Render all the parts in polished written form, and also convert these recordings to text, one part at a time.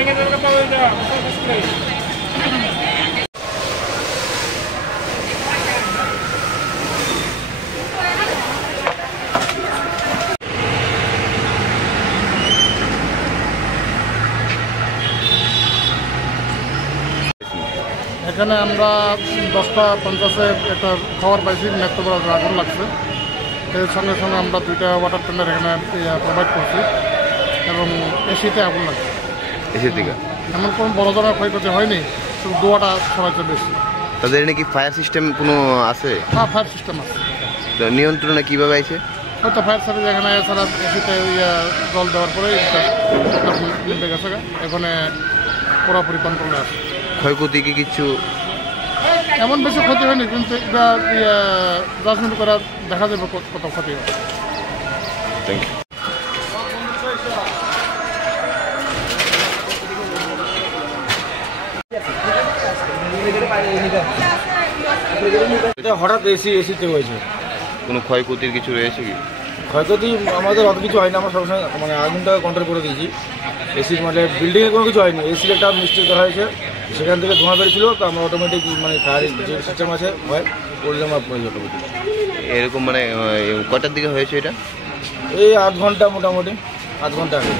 এখানে আমরা 10:50-এ একটা খবর পাইছি মেট্রো আগুন লাগছে। এর সঙ্গে সঙ্গে আমরা 2টা ওয়াটার টেন্ডার এখানে প্রোভাইড করছি এবং এসিতে আগুন লাগছে। এসি থেকে এমন কোনো বড় ধরনের ক্ষয়ক্ষতি হয়নি, শুধু ধোঁয়াটা সবাইতে বেশি। তাদের নাকি ফায়ার সিস্টেম কোনো আছে? হ্যাঁ, ফায়ার সিস্টেম আছে। নিয়ন্ত্রণে কীভাবে আছে? হয়তো ফায়ার সার্ভিস এখানে এছাড়া এসিতে জল দেওয়ার পরে নিভে গেছে, এখানে পুরোপুরি কন্ট্রোলে আছে। ক্ষয়ক্ষতি কি কিছু এমন বেশি ক্ষতি হয়নি, কিন্তু এটা জাজমেন্ট করা দেখা যাবে কত ক্ষতি হয়। Thank you. এটা হঠাৎ এসিতে হয়েছে। কোনো ক্ষয়ক্ষতির কিছু রয়েছে কি? ক্ষয়ক্ষতি আমাদের অত কিছু হয়নি, আমরা সবসময় মানে আগুনটাকে কন্ট্রোল করে দিয়েছি। এসির মানে বিল্ডিংয়ে কোনো কিছু হয়নি। এসির একটা মিস্টেক দেখা হয়েছে, সেখান থেকে ধোঁয়া বেরিয়েছিল, তো আমরা অটোমেটিক মানে ফায়ার যে সিস্টেম আছে হয় করলে আমরা অটোমেটিক। এরকম মানে কটার দিকে হয়েছে এটা? এই 8 ঘন্টা, মোটামুটি 8 ঘন্টা আগে।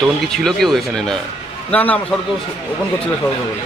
তখন কি ছিল কেউ এখানে? না না না, আমরা সড়ক ওপেন করছিল সড়ক বলে।